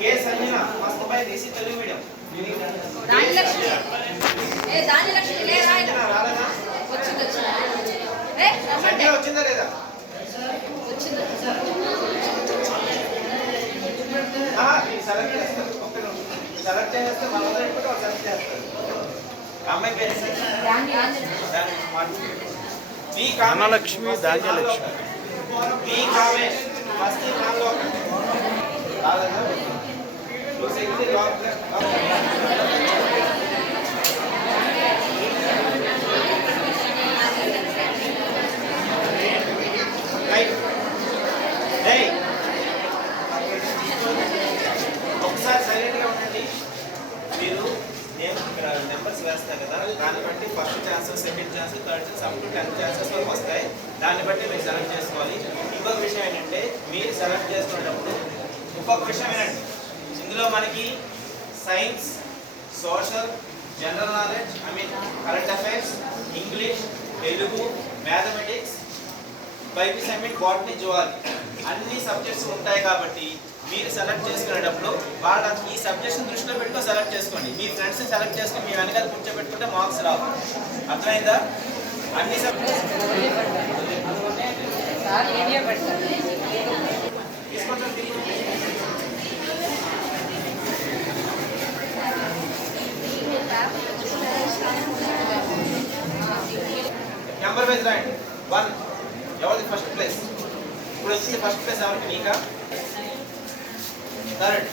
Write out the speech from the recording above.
కే సంజన మస్త్ by desi Telugu medium దాని లక్ష్మి లే రాయన రాలేదా వచ్చింది ఏ సంజన వచ్చిందా లేదా వచ్చింది సెలెక్ట్ చేస్తారు సెలెక్ట్ చేస్తే మనం కూడా సెలెక్ట్ చేస్తారు అమ్మాయి పేరు ధనలక్ష్మి ధాన్యలక్ష్మి బి కామేష్ ఫస్ట్ నాలో రాలేదా సెకండ్ లాక్ రైట్ డై ఒకసారి సైలెంట్ గా ఉండండి మీరు నేను ఇక్కడ నెంబర్స్ వేస్తాను కదా దాన్ని బట్టి first chances second chances third chances up to 10 chances వరకు వస్తాయి దాన్ని బట్టి మీరు సెలెక్ట్ చేసుకోవాలి ఇంకొక విషయం ఏంటంటే మీరు సెలెక్ట్ చేసుకునేటప్పుడు ఇంకొక విషయం ఏంటంటే ఇందులో మనకి science social general knowledge current affairs English Telugu mathematics BiPC botany zoology అన్ని సబ్జెక్ట్స్ ఉంటాయి కాబట్టి మీరు సెలెక్ట్ చేసుకునేటప్పుడు వాళ్ళ ఈ సబ్జెక్ట్స్ని దృష్టిలో పెట్టుకొని సెలెక్ట్ చేసుకోండి మీ ఫ్రెండ్స్ని సెలెక్ట్ చేసుకొని మీ వెనకాల కూర్చోబెట్టుకుంటే మార్క్స్ రావు అర్థమైందా అన్ని సబ్జెక్ట్స్ నెంబర్ వైజ్ రాయండి 1 ఎవరిది ఫస్ట్ ప్లేస్ ఇప్పుడు వచ్చింది ఫస్ట్ ప్లేస్ ఎవరికి నీకా థర్డ్